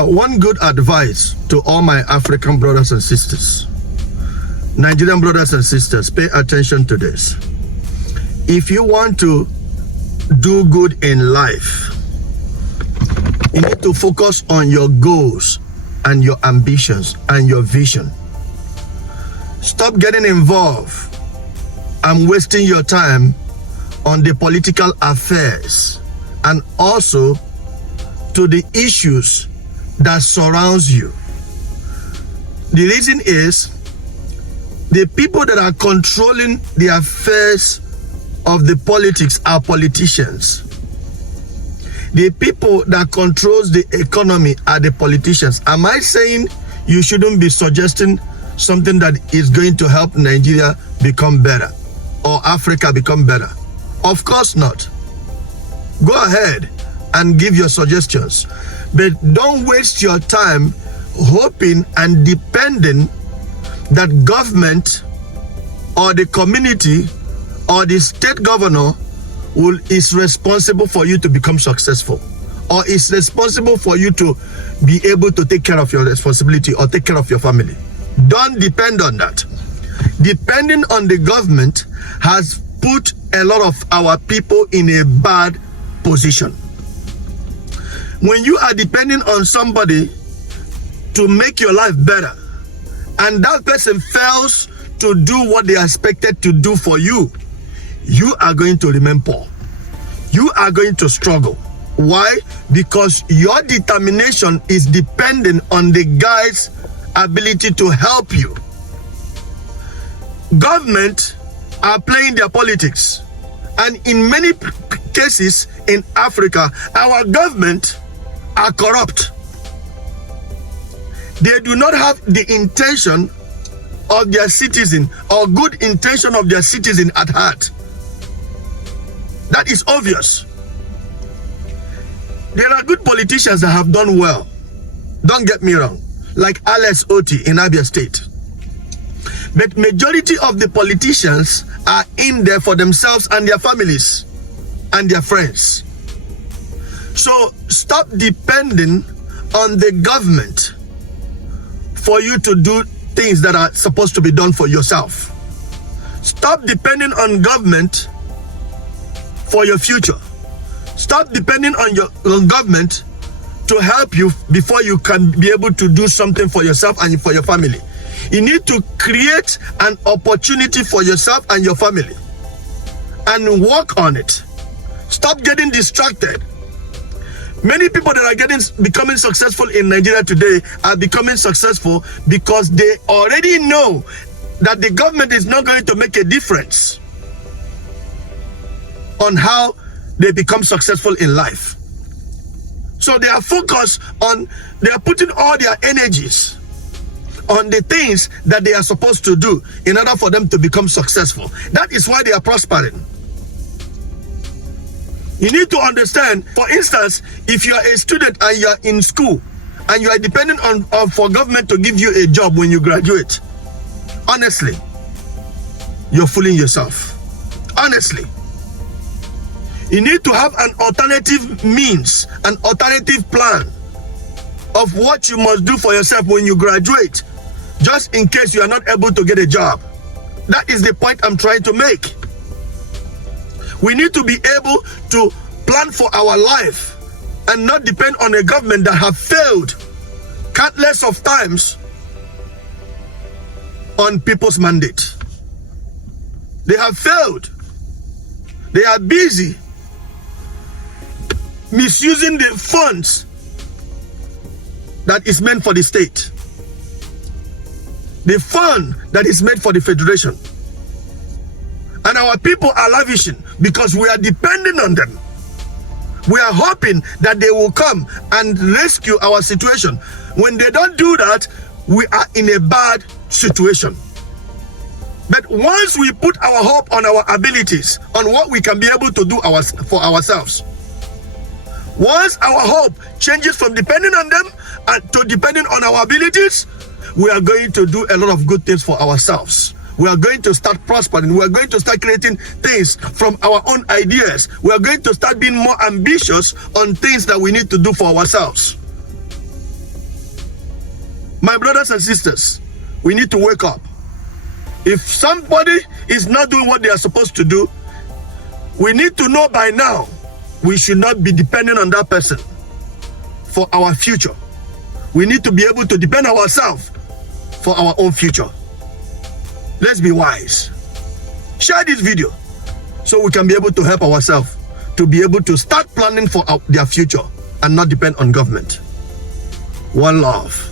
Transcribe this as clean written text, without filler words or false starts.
Now, one good advice to all my African brothers and sisters, Nigerian brothers and sisters, pay attention to this. If you want to do good in life, you need to focus on your goals and your ambitions and your vision. Stop getting involved and wasting your time on the political affairs and also to the issues that surrounds you. The reason is the people that are controlling the affairs of the politics are politicians. The people that controls the economy are the politicians. Am I saying you shouldn't be suggesting something that is going to help Nigeria become better or Africa become better? Of course not. Go ahead and give your suggestions, but don't waste your time hoping and depending that government or the community or the state governor is responsible for you to become successful, or is responsible for you to be able to take care of your responsibility or take care of your family. Don't depend on that. Depending on the government has put a lot of our people in a bad position. When you are depending on somebody to make your life better, and that person fails to do what they are expected to do for you, you are going to remain poor. You are going to struggle. Why? Because your determination is dependent on the guy's ability to help you. Government are playing their politics, and in many cases in Africa, our government are corrupt. They do not have the intention of their citizen or good intention of their citizen at heart. That is obvious. There are good politicians that have done well. Don't get me wrong, like Alex Oti in Abia State. But majority of the politicians are in there for themselves and their families and their friends. So stop depending on the government for you to do things that are supposed to be done for yourself. Stop depending on government for your future. Stop depending on your government to help you before you can be able to do something for yourself and for your family. You need to create an opportunity for yourself and your family and work on it. Stop getting distracted. Many people that are becoming successful in Nigeria today are becoming successful because they already know that the government is not going to make a difference on how they become successful in life. So they are focused on, they are putting all their energies on the things that they are supposed to do in order for them to become successful. That is why they are prospering. You need to understand, for instance, if you are a student and you are in school and you are dependent on for government to give you a job when you graduate, honestly, you're fooling yourself. Honestly. You need to have an alternative means, an alternative plan of what you must do for yourself when you graduate, just in case you are not able to get a job. That is the point I'm trying to make. We need to be able to plan for our life and not depend on a government that have failed countless of times on people's mandate. They have failed. They are busy misusing the funds that is meant for the state, the fund that is meant for the federation. And our people are lavishing because we are depending on them. We are hoping that they will come and rescue our situation. When they don't do that, we are in a bad situation. But once we put our hope on our abilities, on what we can be able to do for ourselves, once our hope changes from depending on them and to depending on our abilities, we are going to do a lot of good things for ourselves. We are going to start prospering. We are going to start creating things from our own ideas. We are going to start being more ambitious on things that we need to do for ourselves. My brothers and sisters, we need to wake up. If somebody is not doing what they are supposed to do, we need to know by now we should not be dependent on that person for our future. We need to be able to depend on ourselves for our own future. Let's be wise. Share this video so we can be able to help ourselves to be able to start planning for their future and not depend on government. One love.